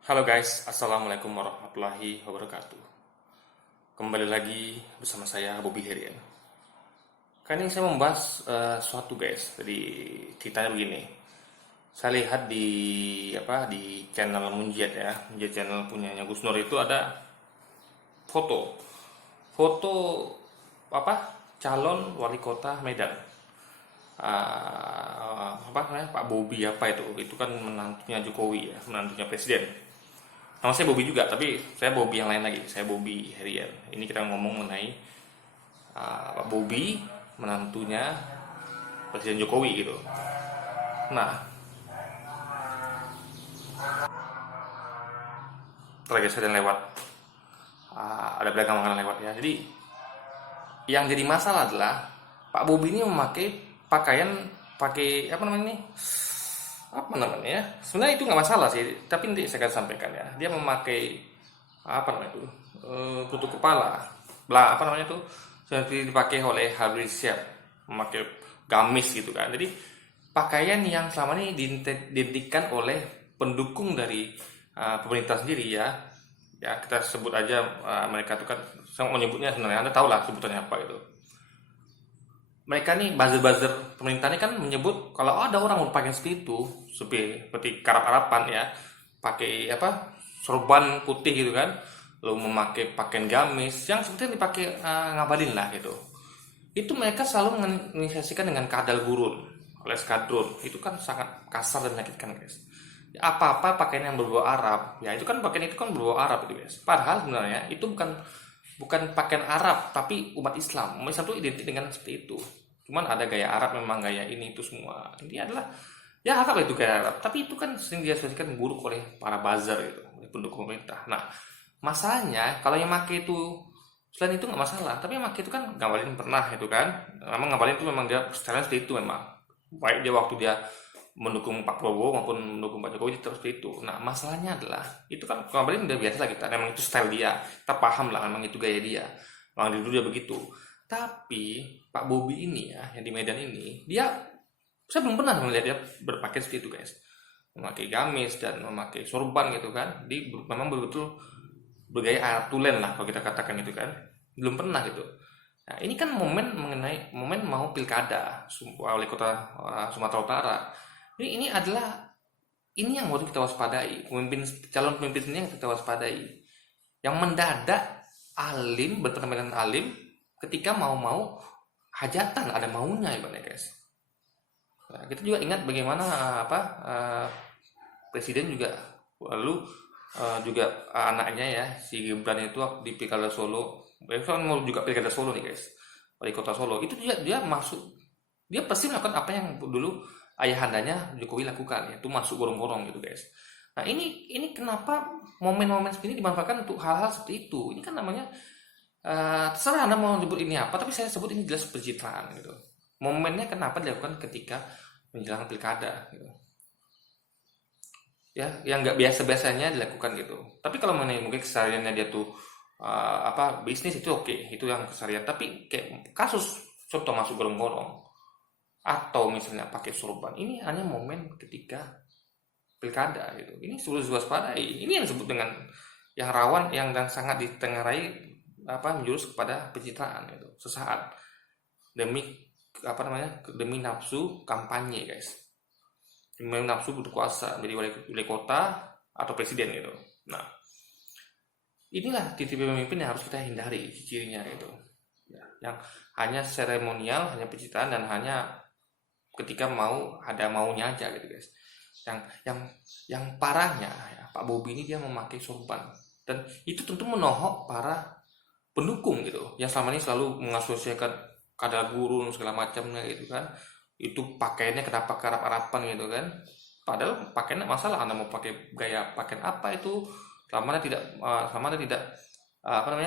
Halo guys, Assalamualaikum warahmatullahi wabarakatuh. Kembali lagi bersama saya Bobby Herian. Kali ini saya membahas suatu guys. Jadi ceritanya begini. Saya lihat di channel Munjat ya, Munjat channel punyanya Gus Nur itu ada foto, foto apa calon wali kota Medan. Apa namanya Pak Bobi apa itu kan menantunya Jokowi ya, menantunya presiden. Nama saya Bobby juga, tapi saya Bobby yang lain lagi. Saya Bobby Herian. Ini kita ngomong mengenai Pak Bobby, menantunya Presiden Jokowi gitu. Nah, terlagi saya lewat, ada pedagang makanan lewat ya. Jadi yang jadi masalah adalah Pak Bobby ini memakai pakaian, pakai apa namanya ini? Apa namanya ya? Sebenarnya itu nggak masalah sih, tapi nanti saya akan sampaikan ya. Dia memakai apa namanya itu? Tutup kepala. Lah, apa namanya itu? Seperti dipakai oleh Habib Syihab, memakai gamis gitu kan. Jadi pakaian yang selama ini dihentikan oleh pendukung dari pemerintah sendiri ya. Ya kita sebut aja mereka itu kan saya mau menyebutnya sebenarnya Anda tahu lah sebutannya apa gitu. Mereka nih buzzer-buzzer pemerintah ini kan menyebut kalau ada orang berpakaian seperti itu, seperti karap-karapan ya, pakai apa sorban putih gitu kan, lalu memakai pakaian gamis yang seperti yang dipakai ngabalin lah gitu. Itu mereka selalu menginisiasikan dengan kadal gurun alias kadrun. Itu kan sangat kasar dan menyakitkan guys. Ya, apa-apa pakaian yang berbau Arab, ya itu kan pakaian itu kan berbau Arab itu guys. Padahal sebenarnya itu bukan bukan pakaian Arab tapi umat Islam. Umat Islam itu identik dengan seperti itu. Cuman ada gaya Arab, memang gaya ini itu semua. Ini adalah ya Arab itu gaya Arab, tapi itu kan sering diasosiasikan buruk oleh para buzzer gitu, oleh pendukung pemerintah. Nah, masalahnya kalau yang make itu selain itu nggak masalah, tapi yang make itu kan Ngabalin pernah itu kan. Memang Ngabalin itu memang dia stylenya seperti itu memang. Baik dia waktu dia mendukung Pak Prabowo maupun mendukung Pak Jokowi terus seperti itu. Nah, masalahnya adalah itu kan Ngabalin udah biasa lah kita, memang itu style dia. Kita paham lah memang itu gaya dia. Memang dulu dia begitu. Tapi Pak Bobi ini ya, yang di Medan ini, saya belum pernah melihat dia berpakaian seperti itu guys, memakai gamis dan memakai sorban gitu kan. Memang betul-betul bergaya Arab Tulen lah kalau kita katakan itu kan, belum pernah gitu. Nah ini kan momen mengenai momen mau pilkada wali kota Sumatera Utara. Ini adalah ini yang harus kita waspadai, calon pemimpin ini yang kita waspadai, yang mendadak alim berpenampilan alim ketika mau hajatan, ada maunya ya guys. Nah, kita juga ingat bagaimana presiden juga lalu juga anaknya ya si Gibran itu di Pilkada Solo, kan mau juga Pilkada Solo nih guys, wali kota Solo itu dia masuk, dia pasti melakukan apa yang dulu ayahandanya Jokowi lakukan, yaitu masuk gorong-gorong gitu guys. Nah ini kenapa momen-momen seperti ini dimanfaatkan untuk hal-hal seperti itu? Ini kan namanya terserah Anda mau nyebut ini apa, tapi saya sebut ini jelas pencitraan gitu. Momennya kenapa dilakukan ketika menjelang pilkada gitu. Ya, yang nggak biasa-biasanya dilakukan gitu. Tapi kalau mengenai mungkin kesehariannya dia tuh bisnis itu oke, itu yang keseharian. Tapi kayak kasus contoh masuk gorong-gorong atau misalnya pakai sorban, ini hanya momen ketika pilkada gitu. Ini sudah waspadai. Ini yang disebut dengan yang rawan, yang dan sangat ditengarai menjurus kepada pencitraan gitu. Sesaat demi demi nafsu kampanye guys, demi nafsu berkuasa menjadi wali kota atau presiden gitu. Nah inilah tipe pemimpin yang harus kita hindari cirinya gitu ya, yang hanya seremonial, hanya pencitraan, dan hanya ketika mau ada maunya aja gitu guys. Yang parahnya ya, Pak Bobi ini dia memakai sorban, dan itu tentu menohok para pendukung gitu yang selama ini selalu mengasosiasikan kadal gurun segala macamnya gitu kan. Itu pakaiannya kenapa karap-karapan gitu kan, padahal pakaiannya masalah, Anda mau pakai gaya pakaian apa itu selama Anda tidak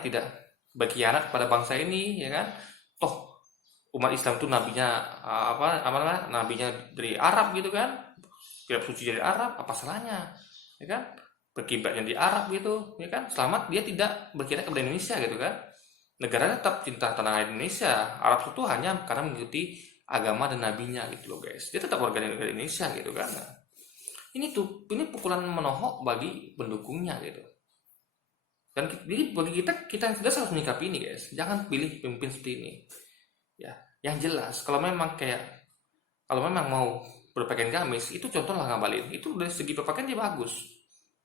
tidak berkhianat kepada bangsa ini ya kan. Toh umat Islam itu nabinya nabinya dari Arab gitu kan, kitab suci dari Arab, apa salahnya ya kan, berkiblatnya di Arab gitu ya kan, selamat dia tidak berkhianat kepada Indonesia gitu kan. Negaranya tetap cinta tanah air Indonesia. Arab itu hanya karena mengikuti agama dan nabinya gitu loh guys, dia tetap warga negara Indonesia gitu kan. ini pukulan menohok bagi pendukungnya gitu. Dan jadi bagi kita harus menyikapi ini guys, jangan pilih pemimpin seperti ini ya. Yang jelas kalau memang mau berpakaian gamis, itu contohlah Ngabalin, itu dari segi berpakaian dia bagus,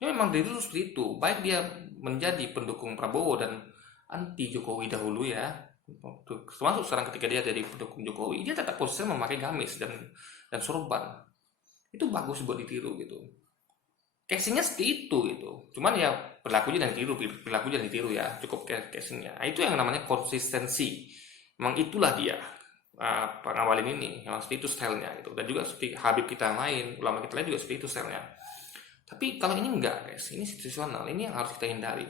ya memang dari dulu seperti itu, baik dia menjadi pendukung Prabowo dan anti Jokowi dahulu ya, termasuk sekarang ketika dia jadi pendukung Jokowi, dia tetap konsisten memakai gamis dan sorban. Itu bagus buat ditiru gitu. Casingnya seperti itu gitu. Cuman ya perilaku jangan ditiru ya. Cukup casingnya. Nah, itu yang namanya konsistensi. Memang itulah dia. Pak Ngabalin ini memang seperti itu stylenya gitu. Dan juga seperti Habib kita yang lain, ulama kita lain juga seperti itu stylenya. Tapi kalau ini enggak guys, ini situasional. Ini yang harus kita hindari.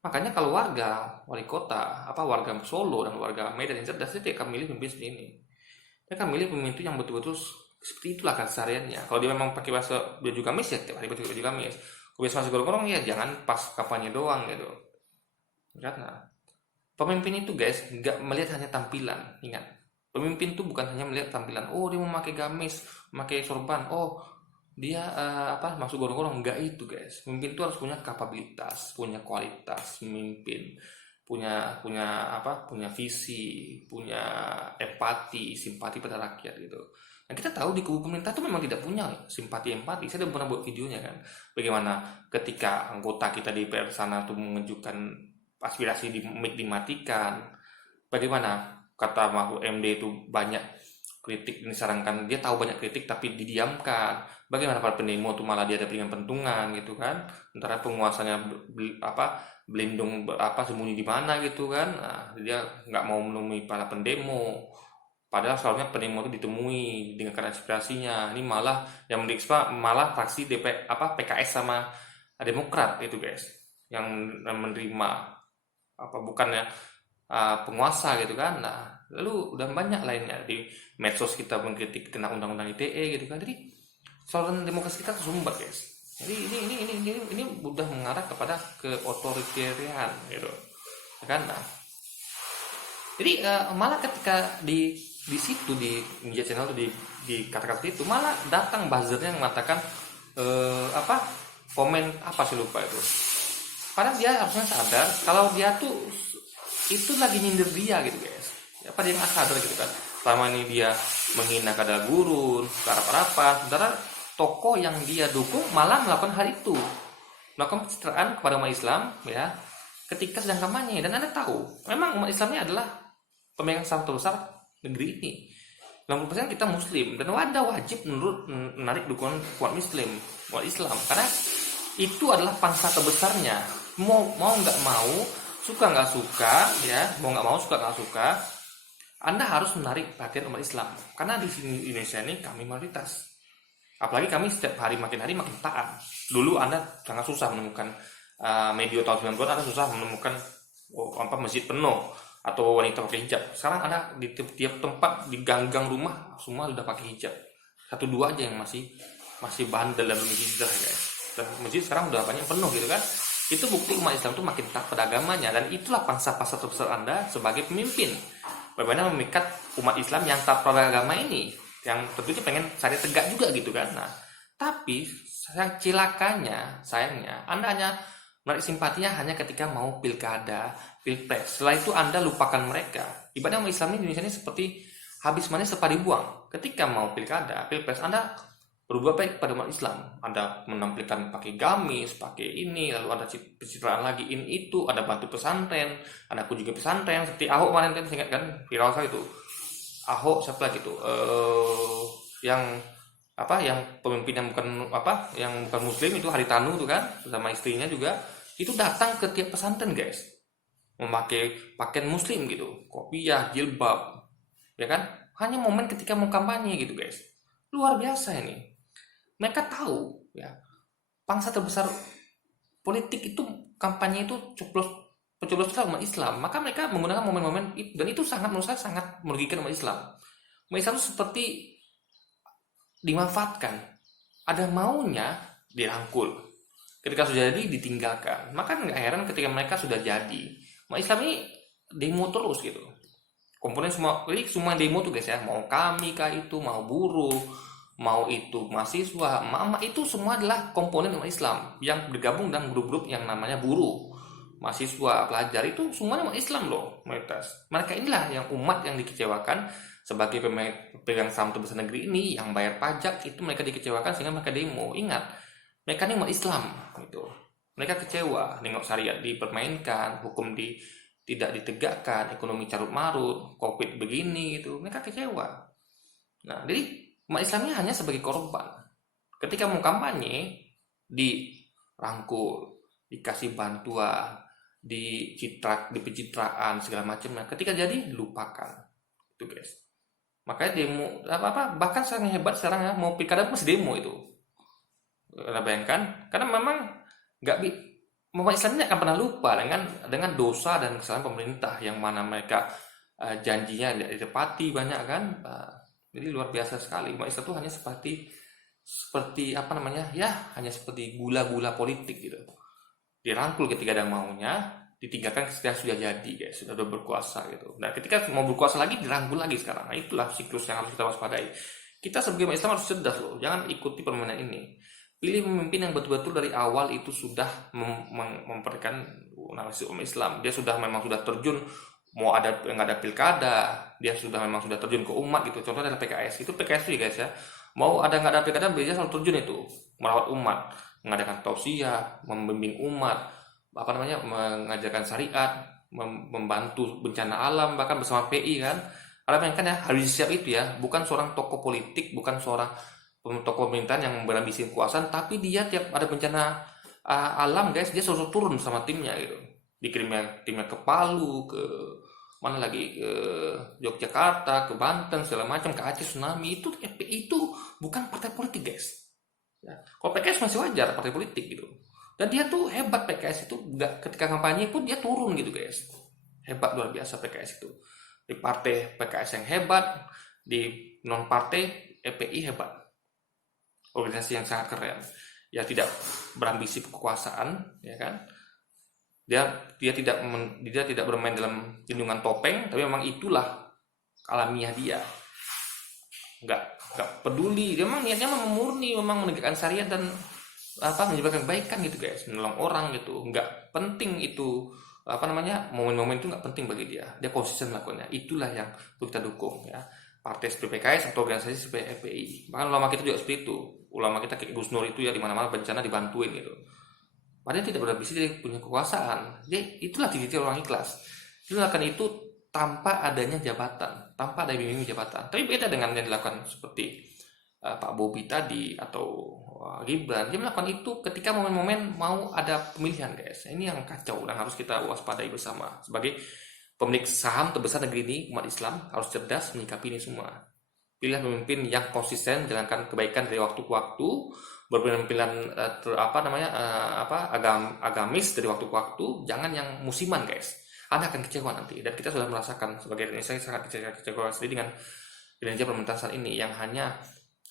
Makanya kalau wali kota, warga Solo dan warga Medan yang cerdas, dia akan milih pemimpin seperti ini. Dia akan milih pemimpin yang betul-betul seperti itulah kesehariannya. Kalau dia memang pakai baju gamis ya tiap hari pakai baju gamis. Kalau biasa masih gorong-gorong ya jangan pas kampanye doang gitu. Karena pemimpin itu guys nggak melihat hanya tampilan. Ingat, pemimpin itu bukan hanya melihat tampilan. Oh dia memakai gamis, memakai sorban. Oh dia masuk gorong-gorong. Nggak itu guys. Pemimpin itu harus punya kapabilitas, punya kualitas memimpin, punya visi, punya empati, simpati pada rakyat gitu. Nah, kita tahu di kubu pemerintah itu memang tidak punya simpati empati. Saya udah pernah buat videonya kan, bagaimana ketika anggota kita di DPR sana tuh mengajukan aspirasi dimatikan, bagaimana kata Mahfud MD itu banyak kritik disarankan, dia tahu banyak kritik tapi didiamkan. Bagaimana para pendemo tuh malah dia ada peringatan pentungan gitu kan, antara penguasanya belindung sembunyi di mana gitu kan. Nah, dia nggak mau menemui para pendemo. Padahal seharusnya pendemo itu ditemui, dengarkan aspirasinya. Ini malah yang malah fraksi PKS sama Demokrat itu guys, yang menerima bukannya penguasa gitu kan. Nah, lalu udah banyak lainnya di medsos kita mengkritik tentang undang-undang ITE gitu kan. Jadi saluran demokrasi kita tersumbat guys. Jadi ini udah mengarah kepada keotoritarian gitu, kan? Nah, jadi malah ketika di situ di media channel itu dikatakan seperti itu, malah datang buzzernya yang mengatakan komen sih lupa itu. Padahal dia harusnya sadar kalau dia tuh itu lagi nyindir dia gitu guys. Apa dia nggak sadar gitu kan? Selama ini dia menghina Kada Gurun, apa, sementara tokoh yang dia dukung malah melakukan hal itu, melakukan pencitraan kepada umat Islam ya ketika sedang kampanye. Dan Anda tahu memang umat Islamnya adalah pemegang saham terbesar negeri ini. 60% kita muslim dan Anda wajib menarik dukungan umat Islam karena itu adalah pangsa terbesarnya. Mau nggak mau, suka nggak suka ya, mau nggak mau, suka nggak suka, Anda harus menarik perhatian umat Islam karena di sini Indonesia ini kami mayoritas. Apalagi kami setiap hari makin taat. Dulu Anda sangat susah menemukan medio tahun 90-an, Anda susah menemukan masjid penuh atau wanita pakai hijab. Sekarang ada di tiap tempat, di gang-gang rumah semua sudah pakai hijab. 1-2 aja yang masih bandel dan belum hijrah guys. Dan masjid sekarang udah banyak penuh gitu kan. Itu bukti umat Islam itu makin taat pada agamanya, dan itulah pangsa pasar terbesar Anda sebagai pemimpin. Bagaimana memikat umat Islam yang taat pada agama ini, yang tentunya pengen syariat tegak juga gitu kan. Nah, tapi sayangnya Anda hanya menarik simpatinya hanya ketika mau pilkada, pilpres. Setelah itu Anda lupakan mereka. Ibaratnya umat Islam di Indonesia ini seperti habis manis setelah dibuang. Ketika mau pilkada, pilpres, Anda berubah baik pada umat Islam. Anda menampilkan pakai gamis, pakai ini, lalu ada pencitraan lagi ini itu, ada bantu pesantren, ada kunjungi pesantren seperti Ahok kemarin kan, ingat kan, viral sekali itu. Ahok siapa lagi tuh? Yang pemimpin yang bukan muslim itu, Haritanu tuh kan, bersama istrinya juga, itu datang ke tiap pesantren guys, memakai pakaian muslim gitu, kopiah, jilbab, ya kan, hanya momen ketika mau kampanye gitu guys. Luar biasa ini. Mereka tahu ya, pangsa terbesar politik itu kampanye itu pencoblosan umat Islam, maka mereka menggunakan momen-momen itu, dan itu menurut saya sangat merugikan umat Islam. Umat Islam itu seperti dimanfaatkan, ada maunya dirangkul, ketika sudah jadi ditinggalkan. Maka nggak heran ketika mereka sudah jadi, umat Islam ini demo terus gitu. Komponen semua demo tuh guys ya, mau kami kah itu, mau buruh, mau itu mahasiswa, emak-emak, itu semua adalah komponen umat Islam yang bergabung dalam grup-grup yang namanya buruh, mahasiswa, pelajar, itu semuanya umat Islam loh, mayoritas. Mereka inilah yang umat yang dikecewakan sebagai pemegang saham terbesar negeri ini yang bayar pajak, itu mereka dikecewakan sehingga mereka demo. Ingat, mereka ini umat Islam gitu. Mereka kecewa nengok syariat dipermainkan, hukum tidak ditegakkan, ekonomi carut marut, covid begini gitu. Mereka kecewa. Nah, jadi umat Islamnya hanya sebagai korban. Ketika mau kampanye, dirangkul, dikasih bantuan, di pencitraan segala macamnya. Ketika jadi lupakan, itu guys. Makanya demo apa bahkan sekarang hebat sekarang ya, mau pilkada masih demo itu. Karena bayangkan, karena memang nggak umat Islam ini akan pernah lupa dengan dosa dan kesalahan pemerintah yang mana mereka janjinya tidak ditepati banyak kan. Jadi luar biasa sekali. Umat Islam itu hanya seperti apa namanya ya, hanya seperti gula-gula politik gitu. Dirangkul ketika ada maunya, ditinggalkan ketika sudah jadi guys, sudah berkuasa gitu. Nah ketika mau berkuasa lagi dirangkul lagi sekarang. Nah itulah siklus yang harus kita waspadai. Kita sebagai umat Islam harus cerdas loh, jangan ikuti permainan ini. Pilih pemimpin yang betul-betul dari awal itu sudah memperhatikan narasi umat Islam. Dia memang sudah terjun, mau ada nggak ada pilkada, dia memang sudah terjun ke umat gitu. Contohnya adalah PKS. Itu PKS tuh ya guys ya, mau ada nggak ada pilkada biasanya selalu terjun itu, merawat umat, mengadakan tausiah, membimbing umat, apa namanya, mengajarkan syariat, membantu bencana alam, bahkan bersama PI kan. Karena kan ya harus siap itu ya, bukan seorang tokoh politik, bukan seorang tokoh pemerintahan yang berambisi kekuasaan, tapi dia tiap ada bencana alam guys, dia selalu turun sama timnya gitu. Dikirimnya timnya ke Palu, ke mana lagi, ke Yogyakarta, ke Banten, segala macam, ke Aceh tsunami. Itu bukan partai politik guys ya. Kalau PKS masih wajar partai politik gitu, dan dia tuh hebat. PKS itu nggak, ketika kampanye pun dia turun gitu guys, hebat luar biasa PKS itu. Di partai PKS yang hebat, di non partai EPI hebat, organisasi yang sangat keren ya, tidak berambisi kekuasaan ya kan. Dia tidak bermain dalam lindungan topeng, tapi memang itulah alamiah dia. Nggak peduli, dia memang niatnya memang murni, memang menegakkan syariat dan menyebabkan kebaikan gitu guys, menolong orang gitu. Nggak penting itu momen-momen itu nggak penting bagi dia konsisten melakukannya. Itulah yang perlu kita dukung ya, partai seperti PKS atau organisasi seperti FPI. Bahkan ulama kita juga seperti itu. Ulama kita kayak Gus Nur itu ya, di mana-mana bencana dibantuin gitu, padahal tidak berambisi, dia punya kekuasaan. Jadi itulah titik orang ikhlas. Dia melakukan itu tanpa adanya jabatan, tanpa ada iming jabatan. Tapi beda dengan yang dilakukan seperti Pak Bobi tadi atau Gibran. Dia melakukan itu ketika momen-momen mau ada pemilihan guys. Ini yang kacau dan harus kita waspadai bersama. Sebagai pemilik saham terbesar negeri ini, umat Islam harus cerdas menyikapi ini semua. Pilih pemimpin yang konsisten menjalankan kebaikan dari waktu ke waktu, berpilihan agamis dari waktu ke waktu, jangan yang musiman guys. Anda akan kecewa nanti, dan kita sudah merasakan sebagai Indonesia sangat kecewa sekali dengan kinerja pemerintahan saat ini yang hanya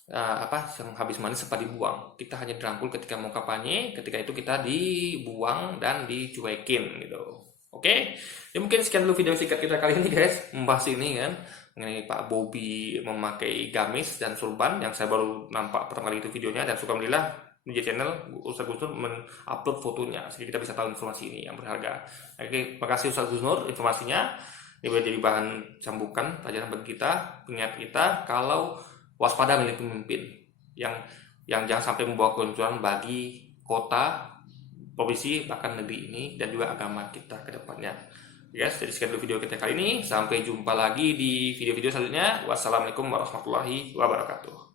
yang habis manis sempat dibuang. Kita hanya dirangkul ketika mau kampanye, ketika itu kita dibuang dan dicuekin gitu. Oke, ya mungkin sekian dulu video singkat kita kali ini guys, membahas ini kan mengenai Pak Bobi memakai gamis dan surban, yang saya baru nampak pertama kali itu videonya, dan alhamdulillah di channel Ustaz Gus Nur mengupload fotonya sehingga kita bisa tahu informasi ini yang berharga. Oke, terima kasih Ustaz Gus Nur informasinya. Ini boleh jadi bahan cambukan pelajaran bagi kita, pengingat kita kalau waspada milih pemimpin yang jangan sampai membawa kehancuran bagi kota, provinsi, bahkan negeri ini dan juga agama kita ke depannya. Guys, jadi sekian dulu video kita kali ini. Sampai jumpa lagi di video-video selanjutnya. Wassalamualaikum warahmatullahi wabarakatuh.